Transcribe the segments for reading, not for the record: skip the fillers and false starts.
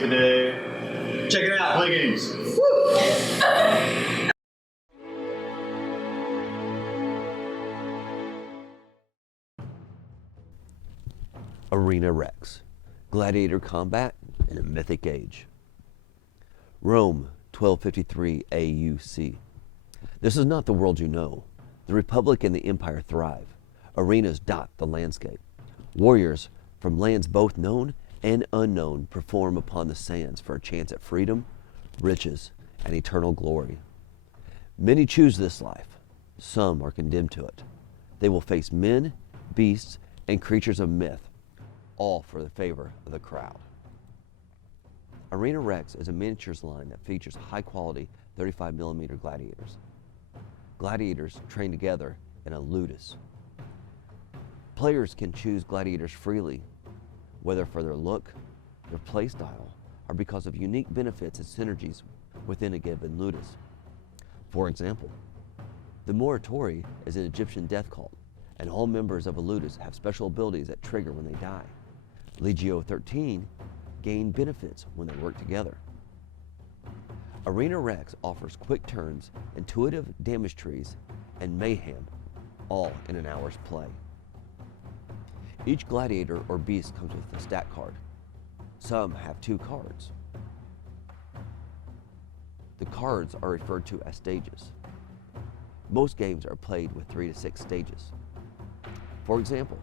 me today. Check it out. Play games. Arena Rex, gladiator combat in a mythic age. Rome, 1253 AUC. This is not the world you know. The Republic and the Empire thrive. Arenas dot the landscape. Warriors from lands both known and unknown perform upon the sands for a chance at freedom, riches, and eternal glory. Many choose this life. Some are condemned to it. They will face men, beasts, and creatures of myth, all for the favor of the crowd. Arena Rex is a miniatures line that features high-quality 35mm gladiators. Gladiators train together in a ludus. Players can choose gladiators freely, whether for their look, their playstyle, or because of unique benefits and synergies within a given ludus. For example, the Moratori is an Egyptian death cult, and all members of a ludus have special abilities that trigger when they die. Legio 13 gain benefits when they work together. Arena Rex offers quick turns, intuitive damage trees, and mayhem, all in an hour's play. Each gladiator or beast comes with a stat card. Some have 2 cards. The cards are referred to as stages. Most games are played with 3 to 6 stages. For example,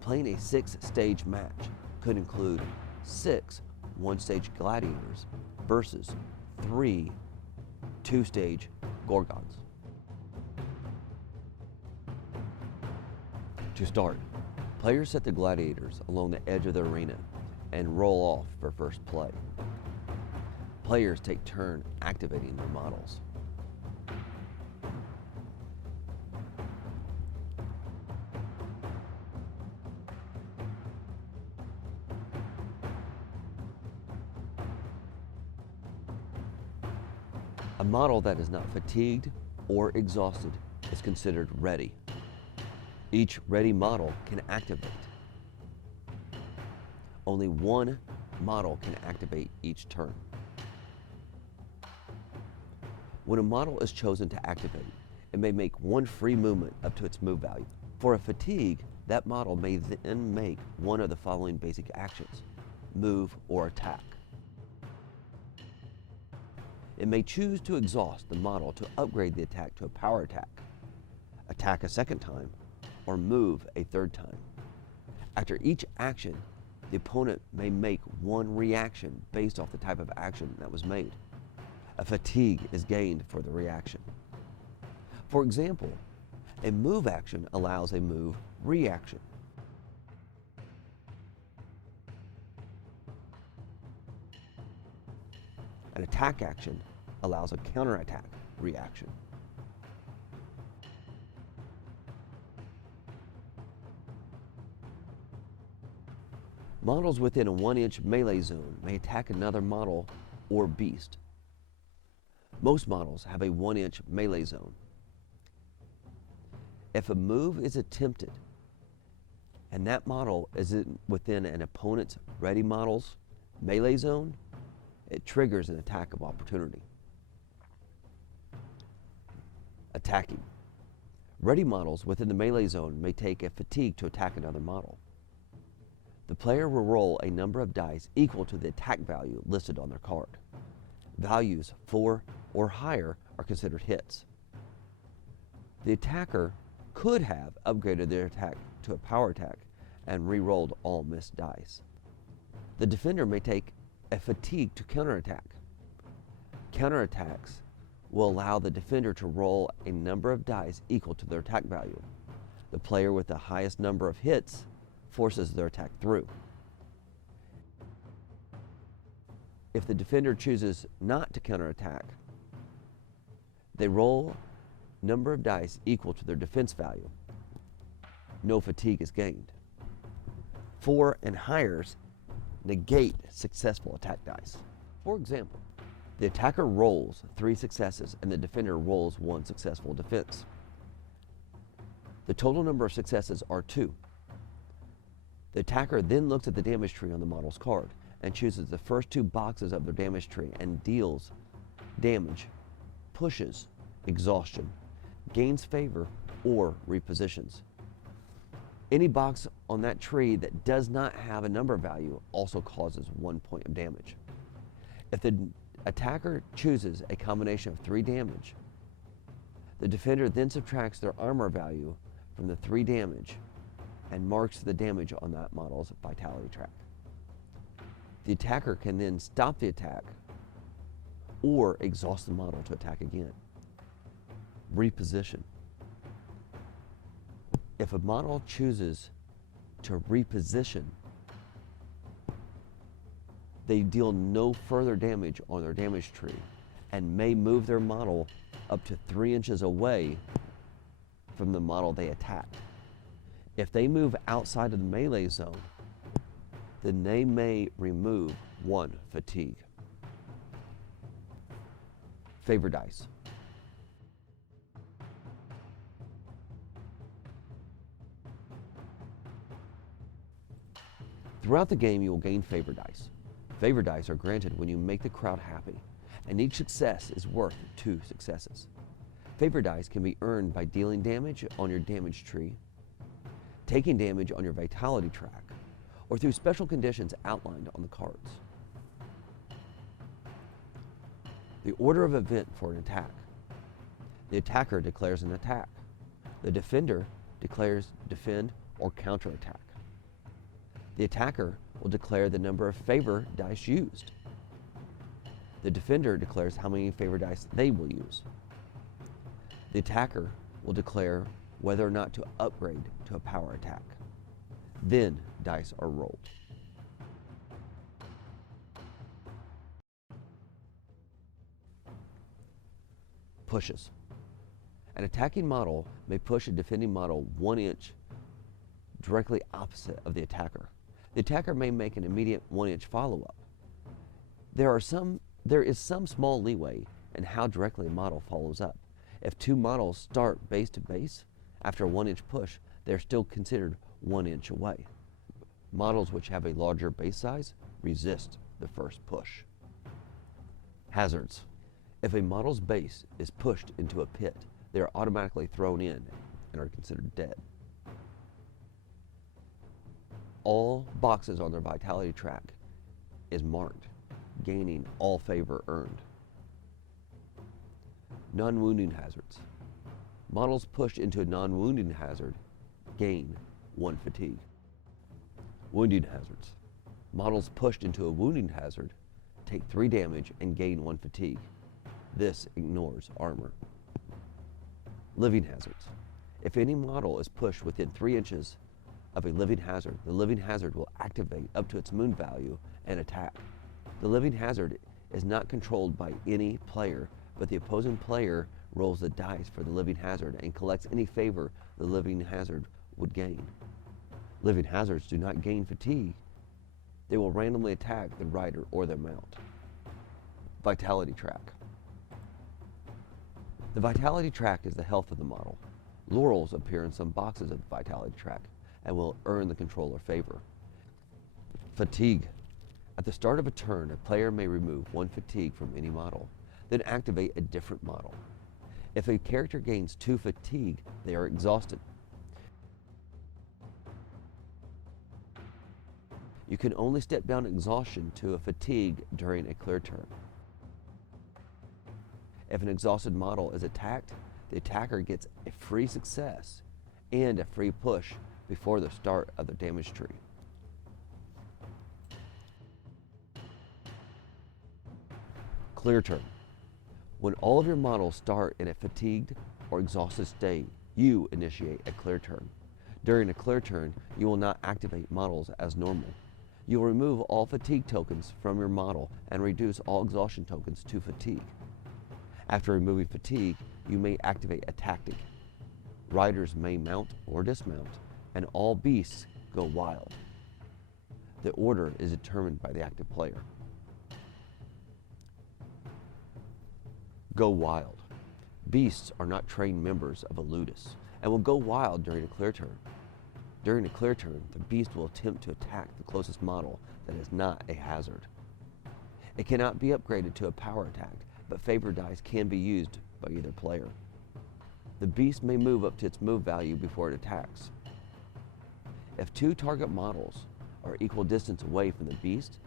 playing a 6-stage match could include 6 one-stage gladiators versus 3 2-stage gorgons. To start, players set the gladiators along the edge of the arena and roll off for first play. Players take turn activating their models. A model that is not fatigued or exhausted is considered ready. Each ready model can activate. Only one model can activate each turn. When a model is chosen to activate, it may make one free movement up to its move value. For a fatigue, that model may then make one of the following basic actions: move or attack. It may choose to exhaust the model to upgrade the attack to a power attack, attack a second time, or move a third time. After each action, the opponent may make one reaction based off the type of action that was made. A fatigue is gained for the reaction. For example, a move action allows a move reaction. An attack action allows a counterattack reaction. Models within a 1-inch melee zone may attack another model or beast. Most models have a 1-inch melee zone. If a move is attempted and that model is within an opponent's ready model's melee zone, it triggers an attack of opportunity. Attacking. Ready models within the melee zone may take a fatigue to attack another model. The player will roll a number of dice equal to the attack value listed on their card. Values 4 or higher are considered hits. The attacker could have upgraded their attack to a power attack and re-rolled all missed dice. The defender may take a fatigue to counterattack. Counterattacks will allow the defender to roll a number of dice equal to their attack value. The player with the highest number of hits forces their attack through. If the defender chooses not to counterattack, they roll number of dice equal to their defense value. No fatigue is gained. 4 and higher negate successful attack dice. For example, the attacker rolls 3 successes and the defender rolls 1 successful defense. The total number of successes are 2. The attacker then looks at the damage tree on the model's card and chooses the first two boxes of their damage tree and deals damage, pushes, exhaustion, gains favor, or repositions. Any box on that tree that does not have a number value also causes 1 point of damage. If the attacker chooses a combination of 3 damage, the defender then subtracts their armor value from the 3 damage and marks the damage on that model's vitality track. The attacker can then stop the attack or exhaust the model to attack again. Reposition. If a model chooses to reposition, they deal no further damage on their damage tree and may move their model up to 3 inches away from the model they attacked. If they move outside of the melee zone, then they may remove 1 fatigue. Favor dice. Throughout the game, you will gain favor dice. Favor dice are granted when you make the crowd happy, and each success is worth 2 successes. Favor dice can be earned by dealing damage on your damage tree, taking damage on your vitality track, or through special conditions outlined on the cards. The order of event for an attack. The attacker declares an attack. The defender declares defend or counterattack. The attacker will declare the number of favor dice used. The defender declares how many favor dice they will use. The attacker will declare whether or not to upgrade to a power attack. Then dice are rolled. Pushes. An attacking model may push a defending model 1 inch directly opposite of the attacker. The attacker may make an immediate 1 inch follow-up. There is some small leeway in how directly a model follows up. If 2 models start base to base, after a 1 inch push, they're still considered 1 inch away. Models which have a larger base size resist the first push. Hazards. If a model's base is pushed into a pit, they are automatically thrown in and are considered dead. All boxes on their vitality track is marked, gaining all favor earned. Non-wounding hazards. Models pushed into a non-wounding hazard gain 1 fatigue. Wounding hazards. Models pushed into a wounding hazard take 3 damage and gain 1 fatigue. This ignores armor. Living hazards. If any model is pushed within 3 inches of a living hazard, the living hazard will activate up to its moon value and attack. The living hazard is not controlled by any player, but the opposing player rolls the dice for the living hazard and collects any favor the living hazard would gain. Living hazards do not gain fatigue. They will randomly attack the rider or their mount. Vitality track. The vitality track is the health of the model. Laurels appear in some boxes of the vitality track and will earn the controller favor. Fatigue. At the start of a turn, a player may remove 1 fatigue from any model, then activate a different model. If a character gains 2 fatigue, they are exhausted. You can only step down exhaustion to a fatigue during a clear turn. If an exhausted model is attacked, the attacker gets a free success and a free push before the start of the damage tree. Clear turn. When all of your models start in a fatigued or exhausted state, you initiate a clear turn. During a clear turn, you will not activate models as normal. You will remove all fatigue tokens from your model and reduce all exhaustion tokens to fatigue. After removing fatigue, you may activate a tactic. Riders may mount or dismount, and all beasts go wild. The order is determined by the active player. Go wild. Beasts are not trained members of a ludus and will go wild during a clear turn. During a clear turn, the beast will attempt to attack the closest model that is not a hazard. It cannot be upgraded to a power attack, but favor dice can be used by either player. The beast may move up to its move value before it attacks. If two target models are equal distance away from the beast,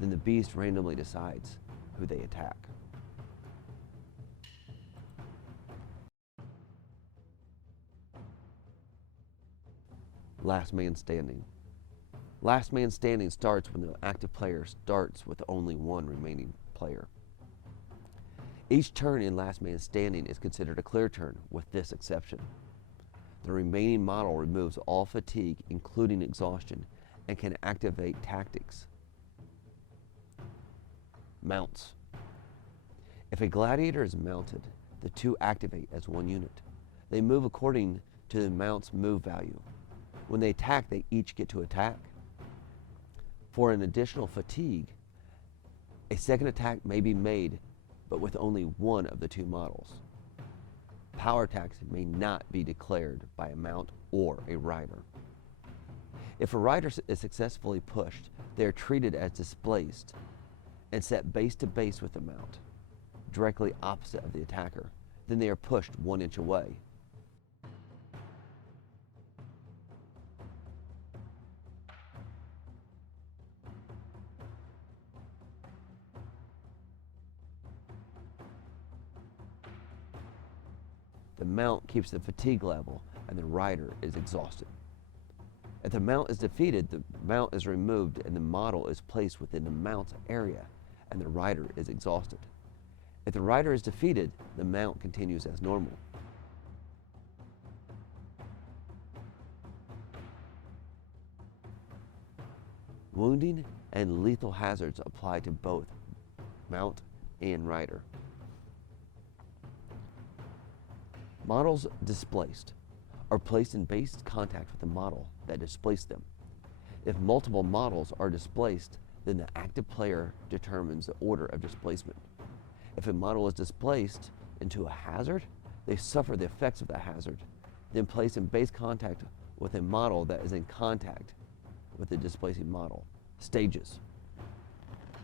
then the beast randomly decides who they attack. Last man standing. Last man standing starts when the active player starts with only one remaining player. Each turn in last man standing is considered a clear turn, with this exception. The remaining model removes all fatigue, including exhaustion, and can activate tactics. Mounts. If a gladiator is mounted, the two activate as one unit. They move according to the mount's move value. When they attack, they each get to attack. For an additional fatigue, a second attack may be made, but with only one of the two models. Power attacks may not be declared by a mount or a rider. If a rider is successfully pushed, they are treated as displaced and set base to base with the mount, directly opposite of the attacker. Then they are pushed 1 inch away. The mount keeps the fatigue level and the rider is exhausted. If the mount is defeated, the mount is removed and the model is placed within the mount's area and the rider is exhausted. If the rider is defeated, the mount continues as normal. Wounding and lethal hazards apply to both mount and rider. Models displaced are placed in base contact with the model that displaced them. If multiple models are displaced, then the active player determines the order of displacement. If a model is displaced into a hazard, they suffer the effects of that hazard, then placed in base contact with a model that is in contact with the displacing model. Stages.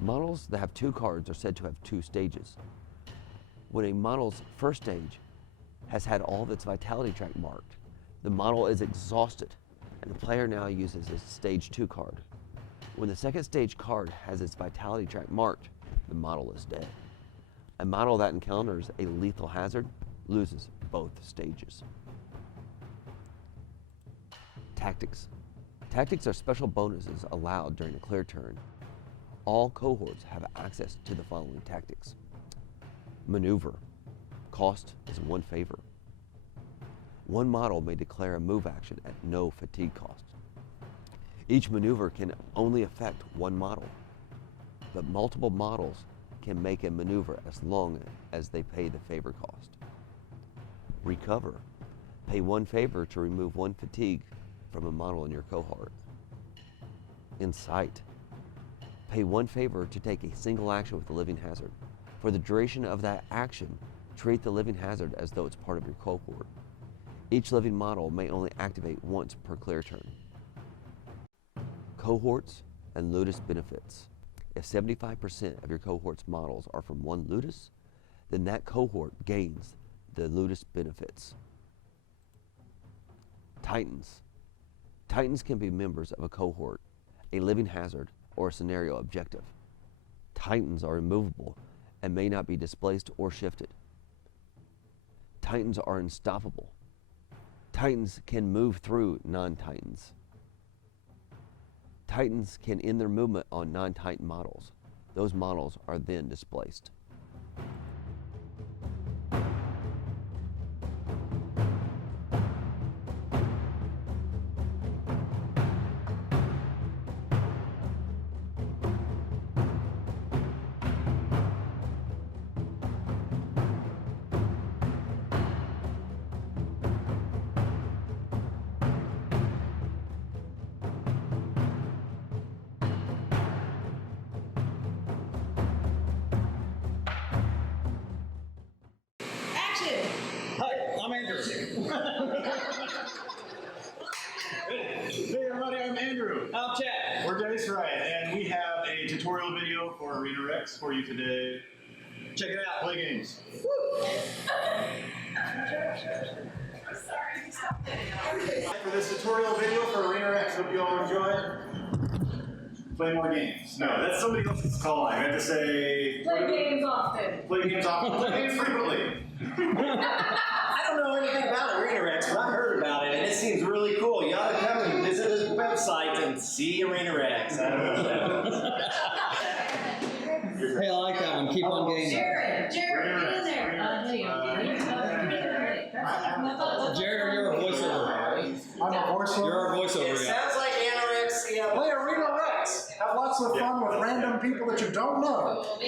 Models that have 2 cards are said to have 2 stages. When a model's first stage has had all of its vitality track marked, the model is exhausted and the player now uses its stage 2 card. When the second stage card has its vitality track marked, the model is dead. A model that encounters a lethal hazard loses both stages. Tactics. Tactics are special bonuses allowed during a clear turn. All cohorts have access to the following tactics. Maneuver. Cost is 1 favor. One model may declare a move action at no fatigue cost. Each maneuver can only affect one model, but multiple models can make a maneuver as long as they pay the favor cost. Recover. Pay 1 favor to remove 1 fatigue from a model in your cohort. Incite. Pay 1 favor to take a single action with the living hazard. For the duration of that action, treat the living hazard as though it's part of your cohort. Each living model may only activate once per clear turn. Cohorts and Ludus benefits. If 75% of your cohort's models are from one Ludus, then that cohort gains the Ludus benefits. Titans. Titans can be members of a cohort, a living hazard, or a scenario objective. Titans are immovable and may not be displaced or shifted. Titans are unstoppable. Titans can move through non-Titans. Titans can end their movement on non-Titan models. Those models are then displaced. Rex for you today. Check it out. Play games. For this tutorial video for Arena Rex, hope you all enjoy it. Play more games. No, that's somebody else's call. I meant to say... Play games often. Play games often. Play games frequently. I don't know anything about Arena Rex, but I've heard about it, and it seems really cool. You ought to come and visit his website and see Arena Rex. I don't know what that is. Hey, I like that one. Keep on gaming. Jared, get in there. Jared, or you're a voiceover? I'm a voiceover. You're our voiceover It guy. sounds like anorexia. Play Arena Rex. Have lots of fun with random people that you don't know.